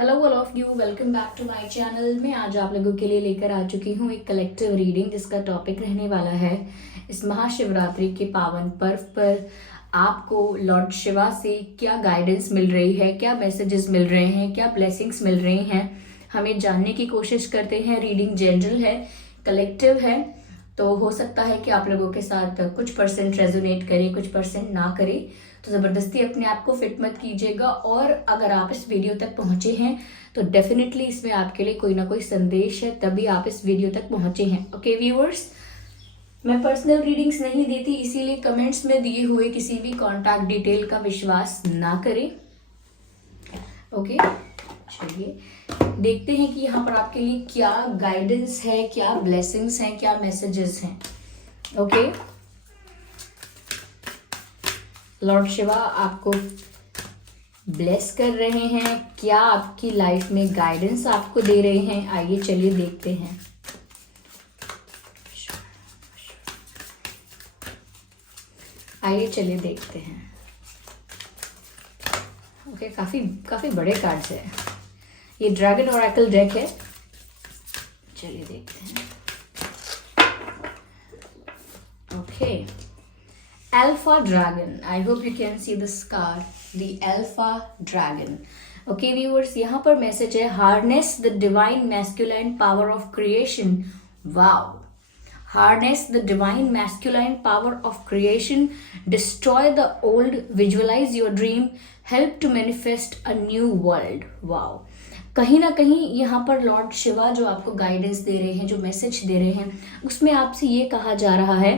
Hello all of you, welcome back to my channel. मैं आज आप लोगों के लिए लेकर आ चुकी हूँ एक कलेक्टिव रीडिंग जिसका टॉपिक रहने वाला है इस महाशिवरात्रि के पावन पर्व पर आपको लॉर्ड शिवा से क्या गाइडेंस मिल रही है, क्या मैसेजेस मिल रहे हैं, क्या ब्लेसिंग्स मिल रही हैं। हमें जानने की कोशिश करते हैं। रीडिंग जनरल है, कलेक्टिव है, तो हो सकता है कि आप लोगों के साथ कुछ परसेंट रेजोनेट करे, कुछ परसेंट ना करे। तो ज़बरदस्ती अपने आप को फिट मत कीजिएगा। और अगर आप इस वीडियो तक पहुंचे हैं तो डेफिनेटली इसमें आपके लिए कोई ना कोई संदेश है, तभी आप इस वीडियो तक पहुंचे हैं। ओके व्यूअर्स, मैं पर्सनल रीडिंग्स नहीं देती, इसीलिए कमेंट्स में दिए हुए किसी भी कॉन्टैक्ट डिटेल का विश्वास ना करें। ओके, चलिए देखते हैं कि यहाँ पर आपके लिए क्या गाइडेंस है, क्या ब्लेसिंग्स हैं, क्या मैसेजेस हैं। ओके, लॉर्ड शिवा आपको ब्लेस कर रहे हैं, क्या आपकी लाइफ में गाइडेंस आपको दे रहे हैं। आइए चलिए देखते हैं। आइए चलिए देखते हैं। ओके, काफी बड़े कार्ड्स है। ये ड्रैगन ओरेकल डेक है। चलिए देखते हैं। Okay, Alpha Dragon. I hope you can see this card, the Alpha Dragon. Okay viewers, यहाँ पर मैसेज है Harness the divine masculine power of creation. Wow. Harness the divine masculine power of creation. Destroy the old. Visualize your dream. Help to manifest a new world. Wow. कहीं ना कहीं यहाँ पर Lord Shiva जो आपको गाइडेंस दे रहे हैं, जो मैसेज दे रहे हैं, उसमें आपसे ये कहा जा रहा है,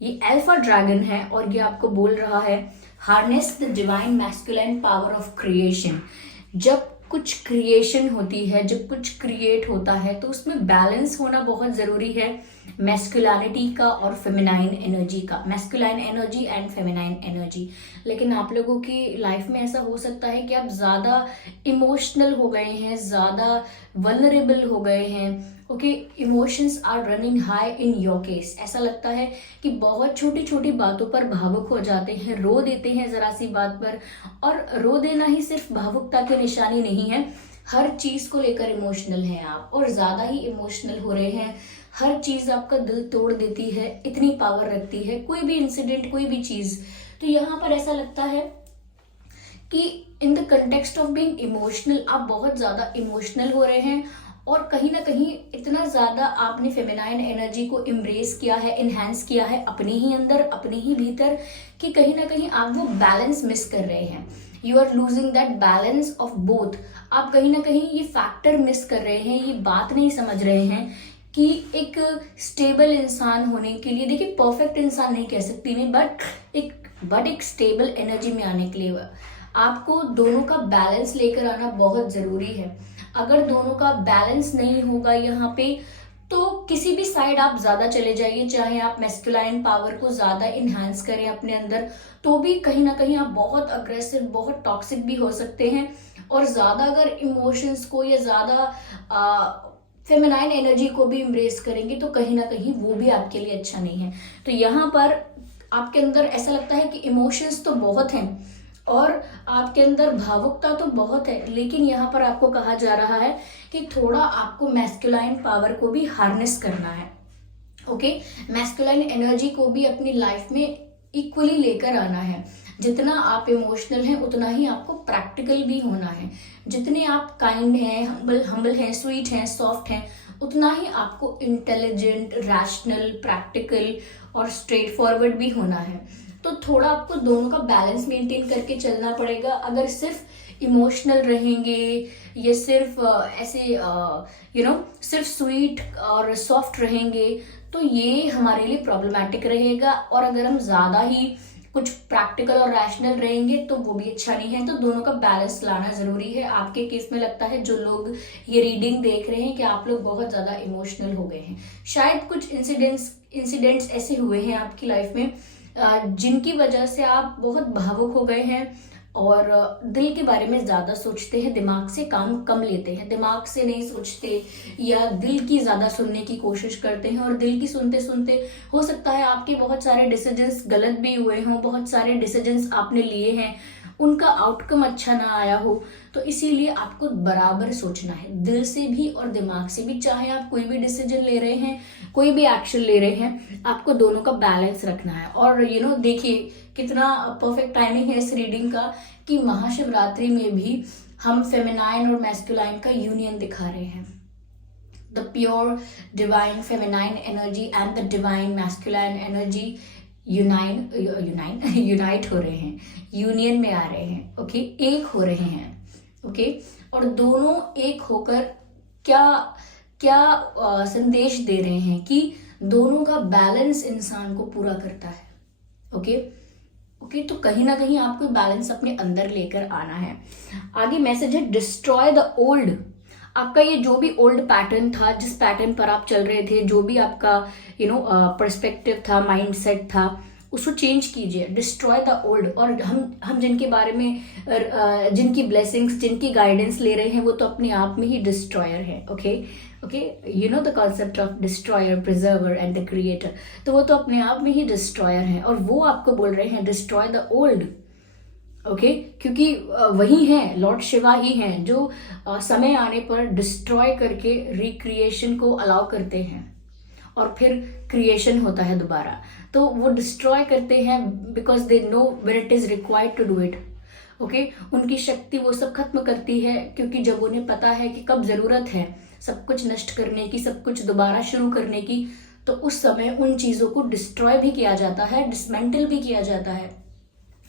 ये अल्फा ड्रैगन है और ये आपको बोल रहा है harness the divine masculine power of creation. जब कुछ क्रिएशन होती है, जब कुछ क्रिएट होता है तो उसमें बैलेंस होना बहुत ज़रूरी है, मैस्कुलिनिटी का और फेमिनाइन एनर्जी का, masculine energy and feminine energy. लेकिन आप लोगों की लाइफ में ऐसा हो सकता है कि आप ज़्यादा इमोशनल हो गए हैं, ज़्यादा वल्नरेबल हो गए हैं। Okay, emotions are running high in your case. ऐसा लगता है कि बहुत छोटी छोटी बातों पर भावुक हो जाते हैं, रो देते हैं ज़रा सी बात पर। और रो देना ही सिर्फ भावुकता की निशानी नहीं है, हर चीज़ को लेकर इमोशनल हैं आप और ज़्यादा ही इमोशनल हो रहे हैं। हर चीज़ आपका दिल तोड़ देती है, इतनी पावर रखती है कोई भी इंसिडेंट, कोई भी चीज़। तो यहाँ पर ऐसा लगता है कि in the context of being emotional, आप बहुत ज़्यादा इमोशनल हो रहे हैं और कहीं ना कहीं इतना ज़्यादा आपने फेमिनाइन एनर्जी को इम्ब्रेस किया है, इन्हेंस किया है अपने ही अंदर, अपने ही भीतर, कि कहीं ना कहीं आप वो बैलेंस मिस कर रहे हैं। You are losing that balance of both. आप कहीं ना कहीं ये फैक्टर मिस कर रहे हैं, ये बात नहीं समझ रहे हैं कि एक स्टेबल इंसान होने के लिए, देखिए परफेक्ट इंसान नहीं कह सकती मैं, बट एक स्टेबल एनर्जी में आने के लिए आपको दोनों का बैलेंस लेकर आना बहुत ज़रूरी है। अगर दोनों का बैलेंस नहीं होगा यहाँ पे तो किसी भी साइड आप ज़्यादा चले जाइए, चाहे आप मैस्कुलाइन पावर को ज़्यादा इन्हांस करें अपने अंदर, तो भी कहीं ना कहीं आप बहुत अग्रेसिव, बहुत टॉक्सिक भी हो सकते हैं। और ज़्यादा अगर इमोशंस को या ज़्यादा फेमिनाइन एनर्जी को भी इम्ब्रेस करेंगे तो कहीं ना कहीं वो भी आपके लिए अच्छा नहीं है। तो यहाँ पर आपके अंदर ऐसा लगता है कि इमोशंस तो बहुत हैं और आपके अंदर भावुकता तो बहुत है, लेकिन यहाँ पर आपको कहा जा रहा है कि थोड़ा आपको मैस्कुलाइन पावर को भी हार्नेस करना है। ओके, मैस्कुलाइन एनर्जी को भी अपनी लाइफ में इक्वली लेकर आना है। जितना आप इमोशनल हैं उतना ही आपको प्रैक्टिकल भी होना है। जितने आप काइंड हैं, हम्बल हैं, स्वीट हैं, सॉफ्ट हैं, उतना ही आपको इंटेलिजेंट, रैशनल, प्रैक्टिकल और स्ट्रेट फॉरवर्ड भी होना है। तो थोड़ा आपको दोनों का बैलेंस मेंटेन करके चलना पड़ेगा। अगर सिर्फ इमोशनल रहेंगे, ये सिर्फ ऐसे सिर्फ स्वीट और सॉफ्ट रहेंगे तो ये हमारे लिए प्रॉब्लमैटिक रहेगा। और अगर हम ज़्यादा ही कुछ प्रैक्टिकल और रैशनल रहेंगे तो वो भी अच्छा नहीं है। तो दोनों का बैलेंस लाना ज़रूरी है। आपके केस में लगता है जो लोग ये रीडिंग देख रहे हैं कि आप लोग बहुत ज़्यादा इमोशनल हो गए हैं। शायद कुछ इंसिडेंट्स ऐसे हुए हैं आपकी लाइफ में जिनकी वजह से आप बहुत भावुक हो गए हैं और दिल के बारे में ज़्यादा सोचते हैं, दिमाग से काम कम लेते हैं, दिमाग से नहीं सोचते या दिल की ज़्यादा सुनने की कोशिश करते हैं। और दिल की सुनते सुनते हो सकता है आपके बहुत सारे डिसीजंस गलत भी हुए हों, बहुत सारे डिसीजंस आपने लिए हैं उनका आउटकम अच्छा ना आया हो, तो इसीलिए आपको बराबर सोचना है, दिल से भी और दिमाग से भी। चाहे आप कोई भी डिसीजन ले रहे हैं, कोई भी एक्शन ले रहे हैं, आपको दोनों का बैलेंस रखना है। और देखिए कितना परफेक्ट टाइमिंग है इस रीडिंग का कि महाशिवरात्रि में भी हम फेमिनाइन और मैस्कुलाइन का यूनियन दिखा रहे हैं। The pure divine feminine energy and the divine masculine energy unite हो रहे हैं, यूनियन में आ रहे हैं, ओके, एक हो रहे हैं, ओके। और दोनों एक होकर क्या क्या संदेश दे रहे हैं कि दोनों का बैलेंस इंसान को पूरा करता है, ओके। तो कहीं ना कहीं आपको बैलेंस अपने अंदर लेकर आना है। आगे मैसेज है डिस्ट्रॉय द ओल्ड। आपका ये जो भी ओल्ड पैटर्न था, जिस पैटर्न पर आप चल रहे थे, जो भी आपका पर्सपेक्टिव था, माइंडसेट था, उसको चेंज कीजिए। Destroy the old. और हम जिनके बारे में जिनकी ब्लेसिंग्स, जिनकी गाइडेंस ले रहे हैं, वो तो अपने आप में ही डिस्ट्रॉयर है, okay. The concept of destroyer, preserver and the creator. तो वो तो अपने आप में ही डिस्ट्रॉयर है, और वो आपको बोल रहे हैं डिस्ट्रॉय द ओल्ड, ओके। क्योंकि वही हैं, लॉर्ड शिवा ही हैं जो समय आने पर डिस्ट्रॉय करके रिक्रिएशन को अलाउ करते हैं, और फिर क्रिएशन होता है दोबारा। तो वो डिस्ट्रॉय करते हैं because they know when it is required to do it, okay. उनकी शक्ति वो सब खत्म करती है, क्योंकि जब उन्हें पता है कि कब जरूरत है सब कुछ नष्ट करने की, सब कुछ दोबारा शुरू करने की, तो उस समय उन चीजों को डिस्ट्रॉय भी किया जाता है, डिसमेंटल भी किया जाता है।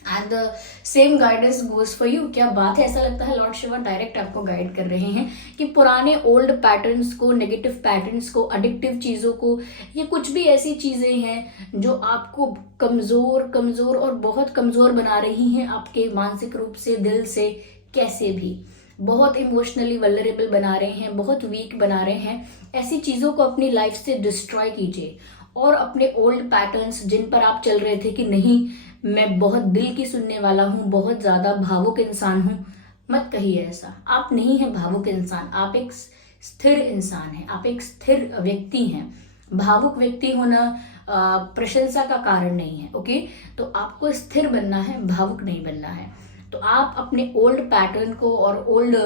And the same guidance goes for you. क्या बात है, ऐसा लगता है लॉर्ड शिवा डायरेक्ट आपको गाइड कर रहे हैं कि पुराने ओल्ड पैटर्न्स को, नेगेटिव पैटर्न्स को, एडिक्टिव चीज़ों को, ये कुछ भी ऐसी चीज़ें हैं जो आपको कमज़ोर और बहुत कमज़ोर बना रही हैं, आपके मानसिक रूप से, दिल से, कैसे भी बहुत इमोशनली वल्नरेबल बना रहे हैं, बहुत वीक बना रहे हैं। ऐसी चीज़ों को अपनी लाइफ से डिस्ट्रॉय कीजिए, और अपने ओल्ड पैटर्न्स जिन पर आप चल रहे थे कि नहीं मैं बहुत दिल की सुनने वाला हूँ, बहुत ज्यादा भावुक इंसान हूँ, मत कहिए ऐसा। आप नहीं है भावुक इंसान, आप एक स्थिर इंसान हैं, आप एक स्थिर व्यक्ति हैं। भावुक व्यक्ति होना प्रशंसा का कारण नहीं है, ओके। तो आपको स्थिर बनना है, भावुक नहीं बनना है। तो आप अपने ओल्ड पैटर्न को और ओल्ड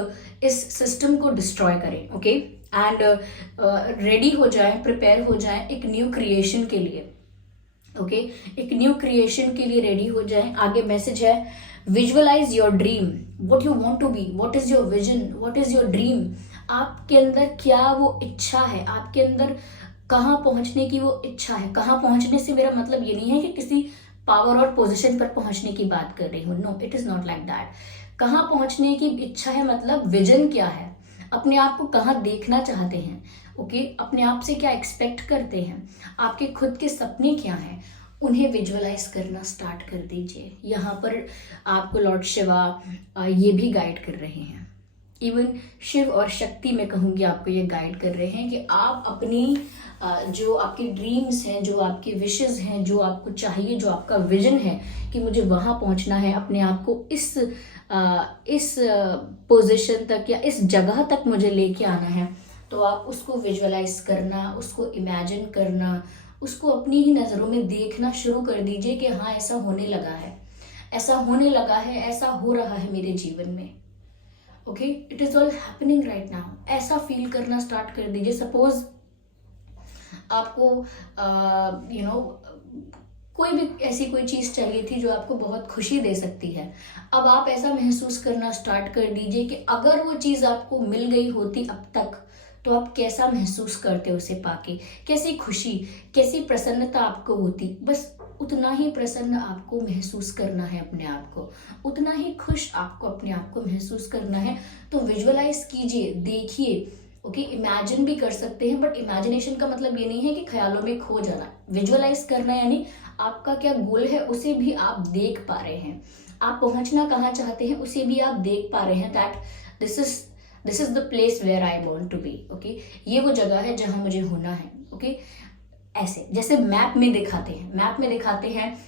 इस सिस्टम को डिस्ट्रॉय करें, ओके। एंड रेडी हो जाए, प्रिपेयर हो जाए एक न्यू क्रिएशन के लिए, ओके। एक न्यू क्रिएशन के लिए रेडी हो जाए। आगे मैसेज है visualise your dream, what you want to be, what is your vision, what is your dream. आपके अंदर क्या वो इच्छा है, आपके अंदर कहाँ पहुंचने की वो इच्छा है। कहाँ पहुंचने से मेरा मतलब ये नहीं है कि किसी पावर और पोजीशन पर पहुंचने की बात कर रही हूँ, no, it is not like that. कहाँ पहुंचने की इच्छा है मतलब विजन क्या है, अपने आप को कहाँ देखना चाहते हैं, ओके। अपने आप से क्या एक्सपेक्ट करते हैं, आपके खुद के सपने क्या हैं, उन्हें विजुअलाइज करना स्टार्ट कर दीजिए। यहाँ पर आपको लॉर्ड शिवा ये भी गाइड कर रहे हैं, इवन शिव और शक्ति में कहूँगी आपको ये गाइड कर रहे हैं कि आप अपनी जो आपके ड्रीम्स हैं, जो आपके विशेस हैं, जो आपको चाहिए, जो आपका विजन है कि मुझे वहाँ पहुँचना है, अपने आप को इस पोजीशन तक या इस जगह तक मुझे लेके आना है, तो आप उसको विजुअलाइज करना, उसको इमेजिन करना, उसको अपनी ही नज़रों में देखना शुरू कर दीजिए कि हाँ ऐसा होने लगा है, ऐसा होने लगा है, ऐसा हो रहा है मेरे जीवन में, okay. It is all happening right now. ऐसा फील करना स्टार्ट कर दीजिए। सपोज आपको कोई भी ऐसी कोई चीज चाहिए थी जो आपको बहुत खुशी दे सकती है, अब आप ऐसा महसूस करना स्टार्ट कर दीजिए कि अगर वो चीज आपको मिल गई होती अब तक, तो आप कैसा महसूस करते उसे पाके, कैसी खुशी, कैसी प्रसन्नता आपको होती। बस उतना ही प्रसन्न आपको महसूस करना है अपने आप को, उतना ही खुश आपको अपने आप को महसूस करना है। तो विजुअलाइज कीजिए, देखिए, ओके। इमेजिन भी कर सकते हैं, बट इमेजिनेशन का मतलब ये नहीं है कि ख्यालों में खो जाना। विजुअलाइज करना यानी आपका क्या गोल है उसे भी आप देख पा रहे हैं, आप पहुंचना कहाँ चाहते हैं उसे भी आप देख पा रहे हैं। That this is the place where I want to be, okay. ये वो जगह है जहां मुझे होना है, ओके। ऐसे जैसे मैप में दिखाते हैं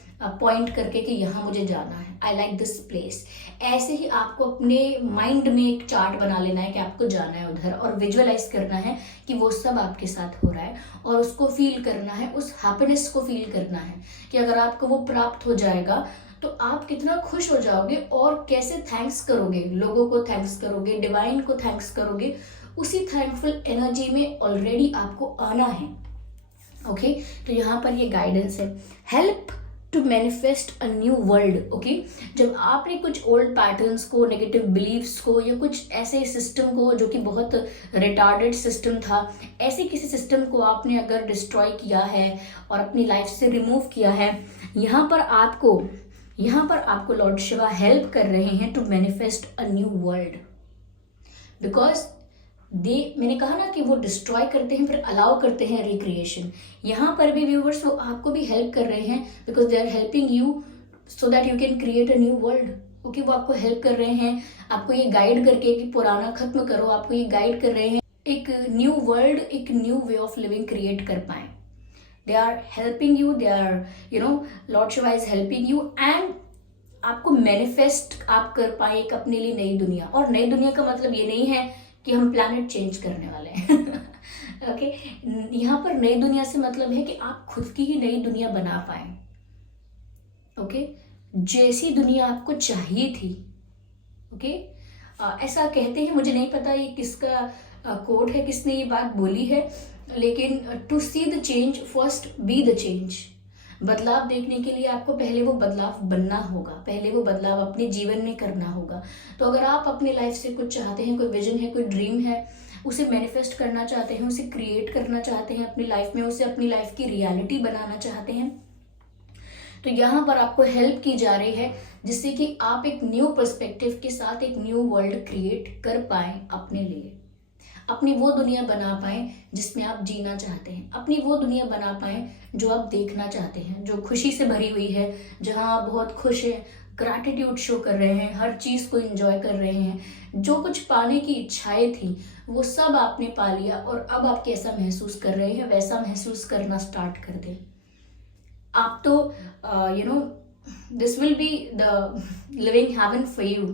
पॉइंट करके कि यहाँ मुझे जाना है, आई लाइक दिस प्लेस। ऐसे ही आपको अपने माइंड में एक चार्ट बना लेना है कि आपको जाना है उधर, और विजुअलाइज करना है कि वो सब आपके साथ हो रहा है, और उसको फील करना है, उस हैप्पीनेस को फील करना है कि अगर आपको वो प्राप्त हो जाएगा तो आप कितना खुश हो जाओगे और कैसे थैंक्स करोगे, लोगों को थैंक्स करोगे, डिवाइन को थैंक्स करोगे, उसी थैंकफुल एनर्जी में ऑलरेडी आपको आना है। ओके, तो यहाँ पर ये गाइडेंस है, help to manifest a new world. Okay, जब आपने कुछ ओल्ड पैटर्न्स को, नेगेटिव बिलीव्स को, या कुछ ऐसे सिस्टम को जो कि बहुत रिटार्डेड सिस्टम था, ऐसे किसी सिस्टम को आपने अगर डिस्ट्रॉय किया है और अपनी लाइफ से रिमूव किया है, यहाँ पर आपको लॉर्ड शिवा हेल्प कर रहे हैं to manifest a new world. Because मैंने कहा ना कि वो डिस्ट्रॉय करते हैं फिर अलाउ करते हैं रिक्रिएशन। यहाँ पर भी व्यूवर्स वो आपको भी हेल्प कर रहे हैं, because they are helping you so that you can create a new world. Okay, वो आपको हेल्प कर रहे हैं, आपको ये गाइड करके कि पुराना खत्म करो, आपको ये गाइड कर रहे हैं एक न्यू वर्ल्ड, एक new way of living create कर पाए। They are helping you, they are lord Shiva is helping you, and आपको मैनिफेस्ट आप कर पाए एक अपने लिए नई दुनिया। और नई दुनिया का मतलब ये नहीं है कि हम प्लैनेट चेंज करने वाले हैं। ओके, यहाँ पर नई दुनिया से मतलब है कि आप खुद की ही नई दुनिया बना पाए। ओके, जैसी दुनिया आपको चाहिए थी। ओके, ऐसा कहते हैं, मुझे नहीं पता ये किसका कोट है, किसने ये बात बोली है, लेकिन to see the change first be the change. बदलाव देखने के लिए आपको पहले वो बदलाव बनना होगा, पहले वो बदलाव अपने जीवन में करना होगा। तो अगर आप अपनी लाइफ से कुछ चाहते हैं, कोई विजन है, कोई ड्रीम है, उसे मैनिफेस्ट करना चाहते हैं, उसे क्रिएट करना चाहते हैं अपनी लाइफ में, उसे अपनी लाइफ की रियलिटी बनाना चाहते हैं, तो यहाँ पर आपको हेल्प की जा रही है जिससे कि आप एक न्यू पर्सपेक्टिव के साथ एक न्यू वर्ल्ड क्रिएट कर पाए अपने लिए, अपनी वो दुनिया बना पाए जिसमें आप जीना चाहते हैं, अपनी वो दुनिया बना पाए जो आप देखना चाहते हैं, जो खुशी से भरी हुई है, जहां आप बहुत खुश हैं, ग्रैटिट्यूड शो कर रहे हैं, हर चीज को एंजॉय कर रहे हैं, जो कुछ पाने की इच्छाएं थी वो सब आपने पा लिया, और अब आप कैसा महसूस कर रहे हैं वैसा महसूस करना स्टार्ट कर दें। आप तो this will be the living heaven for you.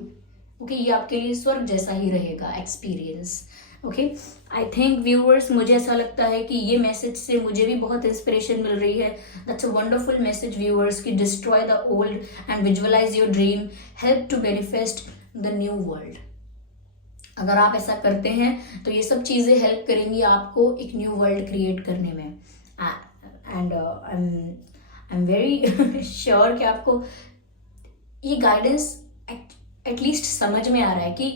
Okay, ये आपके लिए स्वर्ग जैसा ही रहेगा experience. Okay, I think viewers, मुझे ऐसा लगता है कि ये मैसेज से मुझे भी बहुत इंस्पिरेशन मिल रही है। That's a wonderful message viewers, कि destroy the old and visualise your dream, help to manifest the new world. अगर आप ऐसा करते हैं तो ये सब चीजें हेल्प करेंगी आपको एक न्यू वर्ल्ड क्रिएट करने में। And I am very sure कि आपको ये गाइडेंस एटलीस्ट समझ में आ रहा है कि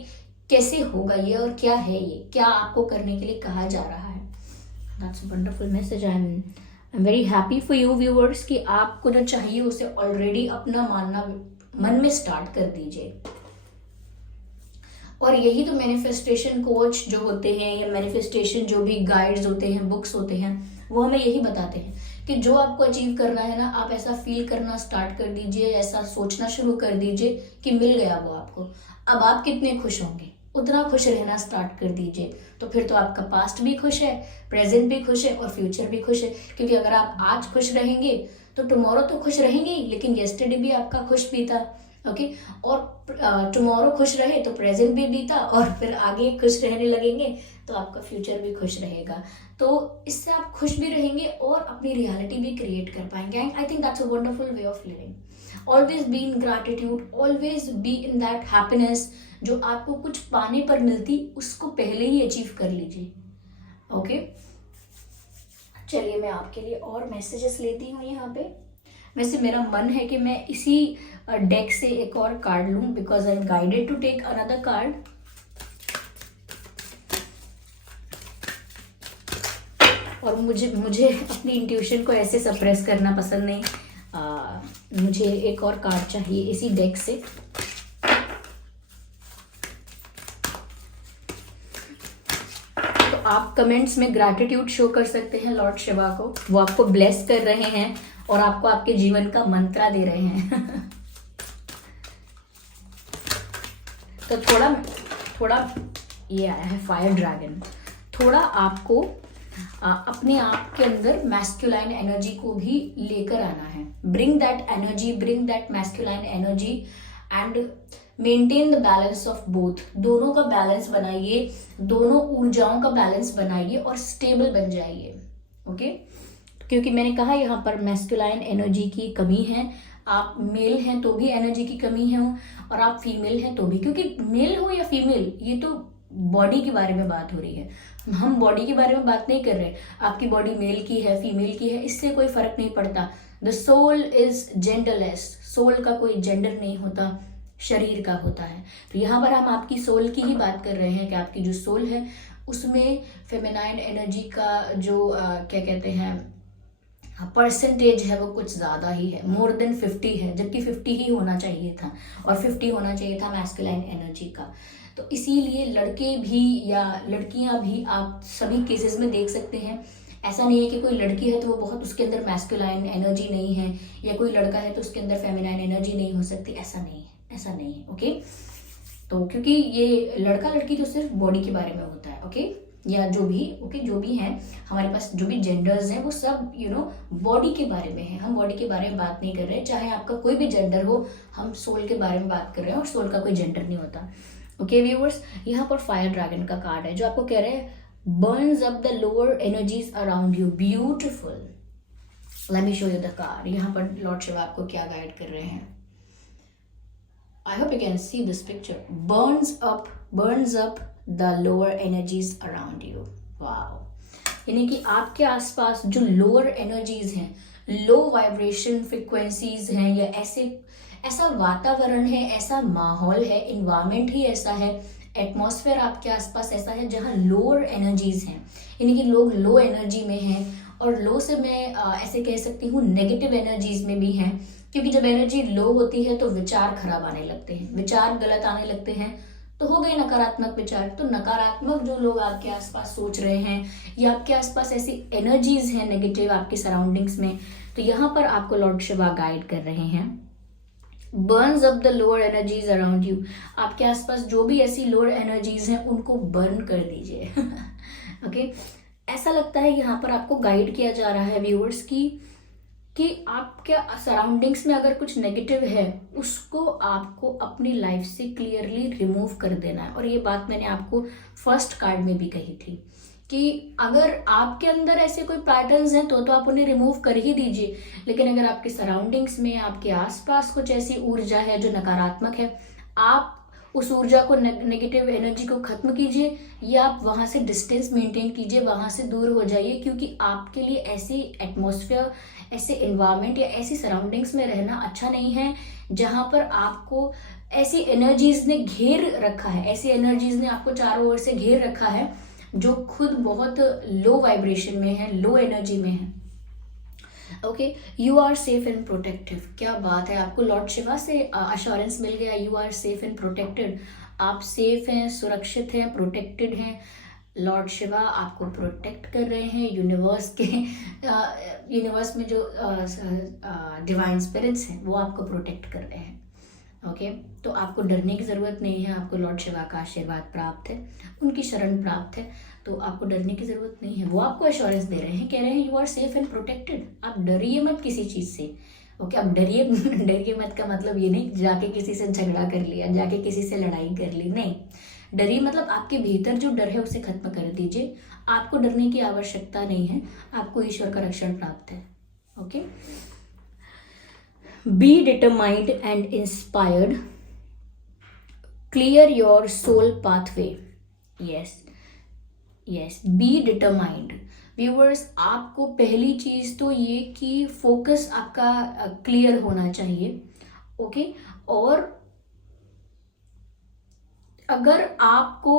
कैसे होगा ये और क्या है ये, क्या आपको करने के लिए कहा जा रहा है। That's a wonderful message. I am very happy for you viewers कि आपको जो चाहिए उसे ऑलरेडी अपना मानना मन में स्टार्ट कर दीजिए। और यही तो मैनिफेस्टेशन कोच जो होते हैं, या मैनिफेस्टेशन जो भी गाइड्स होते हैं, बुक्स होते हैं, वो हमें यही बताते हैं कि जो आपको अचीव करना है ना, आप ऐसा फील करना स्टार्ट कर दीजिए, ऐसा सोचना शुरू कर दीजिए कि मिल गया वो आपको। अब आप कितने खुश होंगे, उतना खुश रहना स्टार्ट कर दीजिए, तो फिर तो आपका पास्ट भी खुश है, प्रेजेंट भी खुश है और फ्यूचर भी खुश है। क्योंकि अगर आप आज खुश रहेंगे तो टुमारो तो खुश रहेंगे, लेकिन येस्टरडे भी आपका खुश बीता। ओके, और टुमारो खुश रहे तो प्रेजेंट भी बीता, और फिर आगे खुश रहने लगेंगे तो आपका फ्यूचर भी खुश रहेगा। तो इससे आप खुश भी रहेंगे और अपनी रियलिटी भी क्रिएट कर पाएंगे। And I think that's a wonderful way of living. Always be in gratitude, always be in that happiness जो आपको कुछ पाने पर मिलती, उसको पहले ही अचीव कर लीजिए। ओके, चलिए मैं आपके लिए और मैसेजेस लेती हूँ यहाँ पे। वैसे मेरा मन है कि मैं इसी डेक से एक और कार्ड लूं, because I am guided to take another card. और मुझे अपनी इंट्यूशन को ऐसे सप्रेस करना पसंद नहीं। मुझे एक और कार्ड चाहिए इसी डेक से। तो आप कमेंट्स में ग्रैटिट्यूड शो कर सकते हैं लॉर्ड शिवा को, वो आपको ब्लेस कर रहे हैं और आपको आपके जीवन का मंत्रा दे रहे हैं। तो थोड़ा ये आया है फायर ड्रैगन। थोड़ा आपको अपने आप के अंदर मैस्कुलाइन एनर्जी को भी लेकर आना है। Bring that energy, bring that masculine energy and maintain the balance of both. दोनों का बैलेंस बनाइए, दोनों ऊर्जाओं का बैलेंस बनाइए और स्टेबल बन जाइए। ओके, क्योंकि मैंने कहा यहाँ पर मैस्कुलाइन एनर्जी की कमी है, आप मेल हैं तो भी एनर्जी की कमी है, और आप फीमेल हैं तो भी, क्योंकि मेल हो या फीमेल ये तो बॉडी के बारे में बात हो रही है, हम बॉडी के बारे में बात नहीं कर रहे। आपकी बॉडी मेल की है फीमेल की है इससे कोई फर्क नहीं पड़ता। The soul is genderless, soul का कोई जेंडर नहीं होता, शरीर का होता है। तो यहाँ पर हम आपकी सोल की ही बात कर रहे हैं कि आपकी जो सोल है उसमें फेमिनाइन एनर्जी का जो क्या कहते हैं परसेंटेज है वो कुछ ज़्यादा ही है, मोर देन 50 है, जबकि 50 ही होना चाहिए था, और 50 होना चाहिए था मैस्कुलाइन एनर्जी का। तो इसीलिए लड़के भी या लड़कियां भी आप सभी केसेस में देख सकते हैं। ऐसा नहीं है कि कोई लड़की है तो वो बहुत उसके अंदर मैस्कुलाइन एनर्जी नहीं है, या कोई लड़का है तो उसके अंदर फेमिनाइन एनर्जी नहीं हो सकती, ऐसा नहीं है, ऐसा नहीं है। ओके, तो क्योंकि ये लड़का लड़की तो सिर्फ बॉडी के बारे में होता है। ओके, या जो भी जो भी हैं हमारे पास, जो भी जेंडर्स हैं वो सब बॉडी के बारे में है, हम बॉडी के बारे में बात नहीं कर रहे हैं। चाहे आपका कोई भी जेंडर हो, हम सोल के बारे में बात कर रहे हैं, और सोल का कोई जेंडर नहीं होता। ओके व्यूअर्स, यहाँ पर फायर ड्रैगन का कार्ड है जो आपको कह रहे हैं Burns up the lower energies around you, beautiful. Let me show you the card. यहाँ पर लॉर्ड शिवा आपको क्या गाइड कर रहे हैं। I hope you can see this picture. Burns up the lower energies around you. Wow. यानी कि आपके आसपास जो लोअर एनर्जीज हैं, लो वाइब्रेशन फ्रिक्वेंसीज हैं, या ऐसा वातावरण है, ऐसा माहौल है, इन्वायरमेंट ही ऐसा है, एटमॉस्फेयर आपके आसपास ऐसा है जहाँ लोअर एनर्जीज हैं, यानी कि लोग लो एनर्जी में हैं। और लो से मैं ऐसे कह सकती हूँ नेगेटिव एनर्जीज में भी हैं, क्योंकि जब एनर्जी लो होती है तो विचार खराब आने लगते हैं, विचार गलत आने लगते हैं, तो हो गए नकारात्मक विचार। तो नकारात्मक जो लोग आपके आसपास सोच रहे हैं, या आपके आसपास ऐसी एनर्जीज हैं नेगेटिव आपके सराउंडिंग्स में, तो यहाँ पर आपको लॉर्ड शिवा गाइड कर रहे हैं Burns up the lower energies around you. आपके आसपास जो भी ऐसी लोअर एनर्जीज हैं उनको बर्न कर दीजिए। ओके, ऐसा लगता है यहाँ पर आपको गाइड किया जा रहा है व्यूअर्स कि आपके सराउंडिंग्स में अगर कुछ नेगेटिव है उसको आपको अपनी लाइफ से क्लियरली रिमूव कर देना है। और ये बात मैंने आपको फर्स्ट कार्ड में भी कही थी कि अगर आपके अंदर ऐसे कोई पैटर्न्स हैं तो आप उन्हें रिमूव कर ही दीजिए, लेकिन अगर आपके सराउंडिंग्स में, आपके आसपास कुछ ऐसी ऊर्जा है जो नकारात्मक है, आप उस ऊर्जा को, नेगेटिव एनर्जी को खत्म कीजिए, या आप वहाँ से डिस्टेंस मेंटेन कीजिए, वहाँ से दूर हो जाइए, क्योंकि आपके लिए ऐसी एटमॉस्फेयर, ऐसे एनवायरनमेंट या ऐसी सराउंडिंग्स में रहना अच्छा नहीं है जहाँ पर आपको ऐसी एनर्जीज ने घेर रखा है, ऐसी एनर्जीज ने आपको चारों ओर से घेर रखा है जो खुद बहुत लो वाइब्रेशन में है, लो एनर्जी में है। Okay, you are safe and protective. क्या बात है, आपको लॉर्ड शिवा से अश्योरेंस मिल गया, you are safe and protected. आप सेफ हैं, सुरक्षित हैं, प्रोटेक्टेड हैं। लॉर्ड शिवा आपको प्रोटेक्ट कर रहे हैं। यूनिवर्स में जो डिवाइन स्पिरिट्स हैं वो आपको प्रोटेक्ट कर रहे हैं। ओके, तो आपको डरने की ज़रूरत नहीं है, आपको लॉर्ड शिवा का आशीर्वाद प्राप्त है, उनकी शरण प्राप्त है, तो आपको डरने की ज़रूरत नहीं है। वो आपको एश्योरेंस दे रहे हैं, कह रहे हैं you are safe and protected. आप डरिए मत किसी चीज़ से। ओके, आप डरिए मत का मतलब ये नहीं जाके किसी से झगड़ा कर लिया, जाके किसी से लड़ाई कर ली, नहीं। डरिए मतलब आपके भीतर जो डर है उसे खत्म कर दीजिए। आपको डरने की आवश्यकता नहीं है, आपको ईश्वर का रक्षण प्राप्त है। Okay, be determined and inspired, clear your soul pathway. yes, be determined. Viewers, आपको पहली चीज तो ये कि फोकस आपका क्लियर होना चाहिए। ओके, और अगर आपको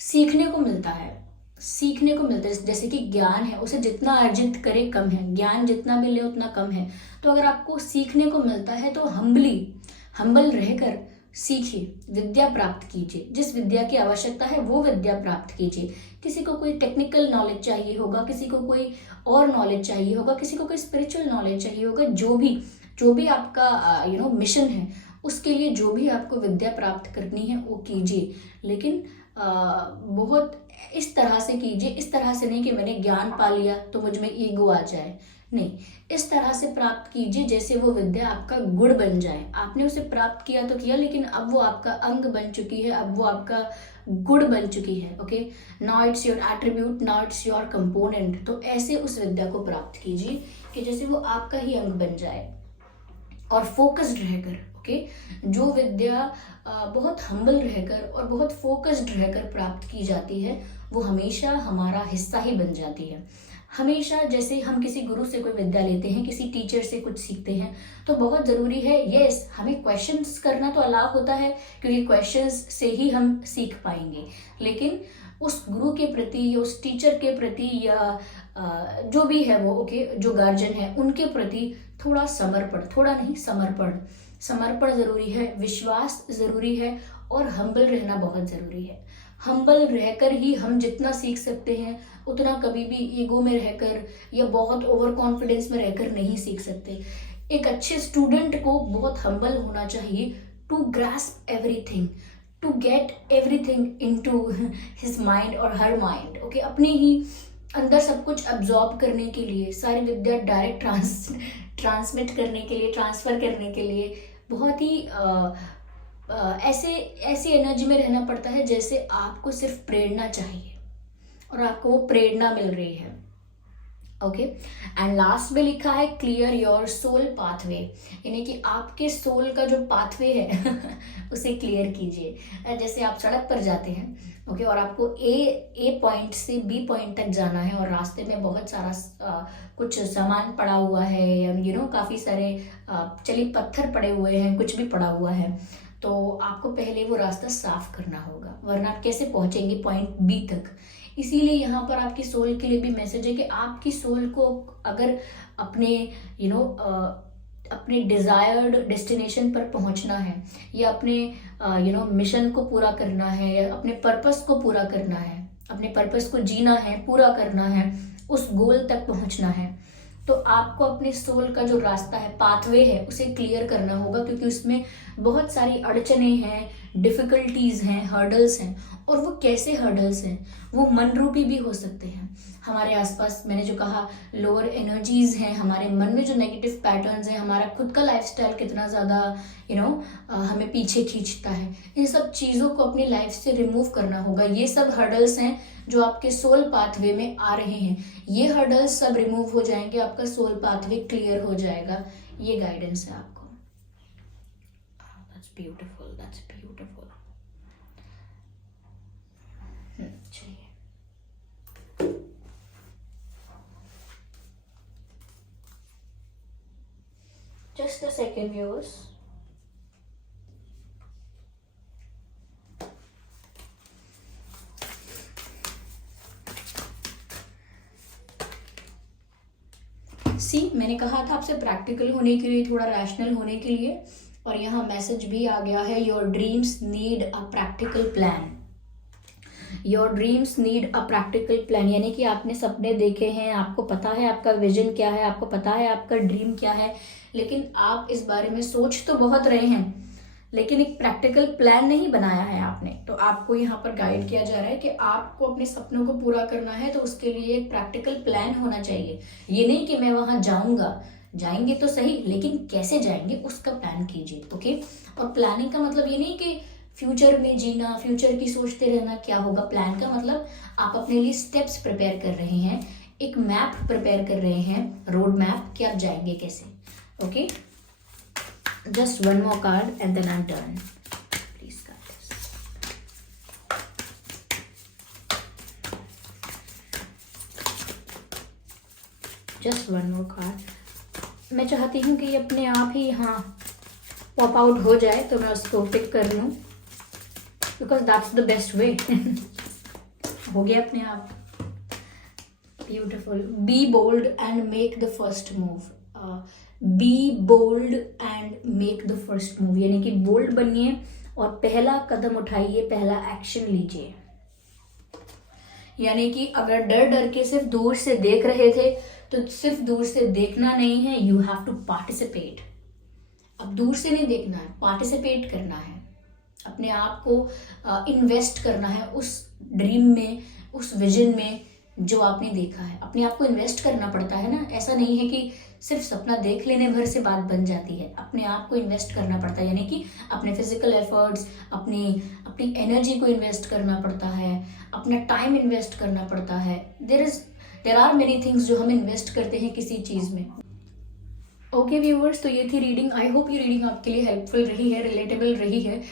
सीखने को मिलता है, जैसे कि ज्ञान है उसे जितना अर्जित करे कम है, ज्ञान जितना भी ले उतना कम है। तो अगर आपको सीखने को मिलता है तो हम्बल रहकर सीखिए, विद्या प्राप्त कीजिए। जिस विद्या की आवश्यकता है वो विद्या प्राप्त कीजिए। किसी को कोई टेक्निकल नॉलेज चाहिए होगा, किसी को कोई और नॉलेज चाहिए होगा, किसी को कोई स्पिरिचुअल नॉलेज चाहिए होगा। जो भी आपका मिशन है उसके लिए जो भी आपको विद्या प्राप्त करनी है वो कीजिए, लेकिन बहुत इस तरह से कीजिए, इस तरह से नहीं कि मैंने ज्ञान पा लिया तो मुझ में ईगो आ जाए, नहीं। इस तरह से प्राप्त कीजिए जैसे वो विद्या आपका गुण बन जाए। आपने उसे प्राप्त किया तो किया, लेकिन अब वो आपका अंग बन चुकी है, अब वो आपका गुण बन चुकी है। Okay, now it's your attribute, now it's your component. तो ऐसे उस विद्या को प्राप्त कीजिए कि जैसे वो आपका ही अंग बन जाए। और फोकस्ड रहकर, ओके, जो विद्या बहुत हम्बल रहकर और बहुत फोकस्ड रहकर प्राप्त की जाती है वो हमेशा हमारा हिस्सा ही बन जाती है। हमेशा जैसे हम किसी गुरु से कोई विद्या लेते हैं, किसी टीचर से कुछ सीखते हैं, तो बहुत ज़रूरी है, यस, हमें क्वेश्चंस करना तो अलाउ होता है क्योंकि क्वेश्चंस से ही हम सीख पाएंगे, लेकिन उस गुरु के प्रति या उस टीचर के प्रति या जो भी है वो, ओके, जो गार्जियन है उनके प्रति थोड़ा समर्पण, थोड़ा नहीं समर्पण, समर्पण ज़रूरी है, विश्वास ज़रूरी है और हम्बल रहना बहुत ज़रूरी है। हम्बल रहकर ही हम जितना सीख सकते हैं उतना कभी भी ईगो में रहकर या बहुत ओवर कॉन्फिडेंस में रहकर नहीं सीख सकते। एक अच्छे स्टूडेंट को बहुत हम्बल होना चाहिए to grasp everything, to get everything into his mind और हर माइंड, ओके, अपने ही अंदर सब कुछ अब्जॉर्ब करने के लिए, सारी विद्या डायरेक्ट ट्रांसमिट करने के लिए, ट्रांसफर करने के लिए बहुत ही ऐसे ऐसी एनर्जी में रहना पड़ता है जैसे आपको सिर्फ प्रेरणा चाहिए और आपको वो प्रेरणा मिल रही है, ओके। एंड लास्ट में लिखा है क्लियर योर सोल पाथवे, यानी कि आपके सोल का जो पाथवे है उसे क्लियर कीजिए। जैसे आप सड़क पर जाते हैं, ओके, और आपको ए पॉइंट से बी पॉइंट तक जाना है और रास्ते में बहुत सारा कुछ सामान पड़ा हुआ है, या काफ़ी सारे चलिए पत्थर पड़े हुए हैं, कुछ भी पड़ा हुआ है, तो आपको पहले वो रास्ता साफ करना होगा, वरना आप कैसे पहुंचेंगे पॉइंट बी तक। इसीलिए यहाँ पर आपकी सोल के लिए भी मैसेज है कि आपकी सोल को अगर अपने अपने डिजायर्ड डेस्टिनेशन पर पहुंचना है या अपने मिशन को पूरा करना है या अपने पर्पस को पूरा करना है, अपने पर्पस को जीना है, पूरा करना है, उस गोल तक पहुंचना है, तो आपको अपने सोल का जो रास्ता है, पाथवे है, उसे क्लियर करना होगा, क्योंकि उसमें बहुत सारी अड़चने हैं, डिफिकल्टीज हैं, हर्डल्स हैं। और वो कैसे हर्डल्स हैं? वो मन रूपी भी हो सकते हैं। हमारे आसपास मैंने जो कहा लोअर एनर्जीज हैं, हमारे मन में जो नेगेटिव पैटर्न्स हैं, हमारा खुद का लाइफस्टाइल कितना ज़्यादा हमें पीछे खींचता है, इन सब चीज़ों को अपनी लाइफ से रिमूव करना होगा। ये सब हर्डल्स हैं जो आपके सोल पाथवे में आ रहे हैं, ये हर्डल्स सब रिमूव हो जाएंगे, आपका सोल पाथवे क्लियर हो जाएगा। ये गाइडेंस है आपको। That's beautiful, that's beautiful. चलिए, just a second, viewers. मैंने कहा था आपसे प्रैक्टिकल होने के लिए, थोड़ा रैशनल होने के लिए, और यहाँ मैसेज भी आ गया है, your dreams need a practical plan. Your dreams need a practical plan, यानी कि आपने सपने देखे हैं, आपको पता है आपका विजन क्या है, आपको पता है आपका ड्रीम क्या है, लेकिन आप इस बारे में सोच तो बहुत रहे हैं, लेकिन एक प्रैक्टिकल प्लान नहीं बनाया है आपने। तो आपको यहाँ पर गाइड किया जा रहा है कि आपको अपने सपनों को पूरा करना है, तो उसके लिए एक प्रैक्टिकल प्लान होना चाहिए। ये नहीं कि मैं वहां जाऊंगा, जाएंगे तो सही, लेकिन कैसे जाएंगे उसका प्लान कीजिए, ओके। और प्लानिंग का मतलब ये नहीं कि फ्यूचर में जीना, फ्यूचर की सोचते रहना क्या होगा। प्लान का मतलब आप अपने लिए स्टेप्स प्रिपेयर कर रहे हैं, एक मैप प्रिपेयर कर रहे हैं, रोड मैप, कि आप जाएंगे कैसे, okay. Just one more card and then I'm done. Please cut this. Just one more card. मैं चाहती हूँ कि ये अपने आप ही यहाँ पॉप आउट हो जाए, तो मैं उसको पिक कर लूँ, because that's the best way. हो गया अपने आप। Beautiful. Be bold and make the first move. Be bold and make the first move, यानी कि बोल्ड बनिए और पहला कदम उठाइए, पहला एक्शन लीजिए। यानी कि अगर डर डर के सिर्फ दूर से देख रहे थे, तो सिर्फ दूर से देखना नहीं है, यू हैव टू पार्टिसिपेट। अब दूर से नहीं देखना है, पार्टिसिपेट करना है, अपने आप को इन्वेस्ट करना है उस ड्रीम में, उस विजन में जो आपने देखा है। अपने आप को इन्वेस्ट करना पड़ता है ना, ऐसा नहीं है कि सिर्फ सपना देख लेने भर से बात बन जाती है। अपने आप को इन्वेस्ट करना पड़ता है, यानी कि अपने फिजिकल एफर्ट्स, अपनी एनर्जी को इन्वेस्ट करना पड़ता है, अपना टाइम इन्वेस्ट करना पड़ता है। देयर आर मेनी थिंग्स जो हम इन्वेस्ट करते हैं किसी चीज़ में, ओके व्यूवर्स, तो ये थी रीडिंग। आई होप ये रीडिंग आपके लिए हेल्पफुल रही है, रिलेटेबल रही है।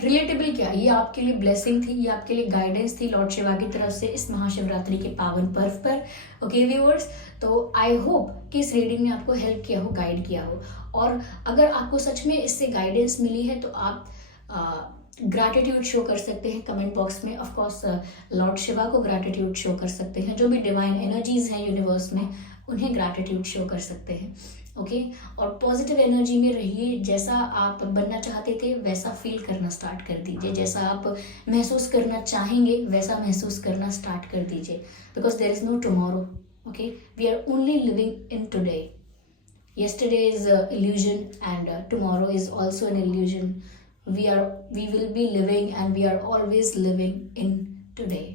रिलेटेबल क्या, ये आपके लिए ब्लेसिंग थी, ये आपके लिए गाइडेंस थी लॉर्ड शिवा की तरफ से इस महाशिवरात्रि के पावन पर्व पर। ओके व्यूवर्स, तो आई होप कि इस रीडिंग ने आपको हेल्प किया हो, गाइड किया हो। और अगर आपको सच में इससे गाइडेंस मिली है तो आप ग्रैटिट्यूड शो कर सकते हैं कमेंट बॉक्स में। ऑफ कोर्स लॉर्ड शिवा को ग्रैटिट्यूड शो कर सकते हैं, जो भी डिवाइन एनर्जीज हैं यूनिवर्स में उन्हें ग्रैटिट्यूड शो कर सकते हैं। ओके, और पॉजिटिव एनर्जी में रहिए। जैसा आप बनना चाहते थे वैसा फील करना स्टार्ट कर दीजिए, जैसा आप महसूस करना चाहेंगे वैसा महसूस करना स्टार्ट कर दीजिए। Because there is no tomorrow. Okay, we are only living in today. Yesterday is an illusion and tomorrow is also an illusion. We will be living and we are always living in today.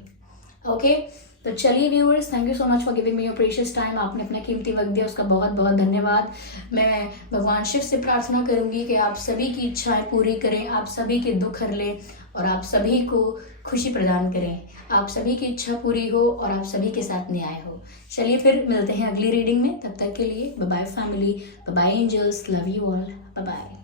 Okay, तो चलिए viewers, thank you so much for giving me your precious time. आपने अपना कीमती वक्त दिया, उसका बहुत बहुत धन्यवाद। मैं भगवान शिव से प्रार्थना करूंगी कि आप सभी की इच्छाएं पूरी करें, आप सभी के दुख हर लें और आप सभी को खुशी प्रदान करें। आप सभी की इच्छा पूरी हो और आप सभी के साथ न्याय हो। चलिए फिर मिलते हैं अगली रीडिंग में, तब तक के लिए bye bye family, bye bye angels, love you all, bye bye.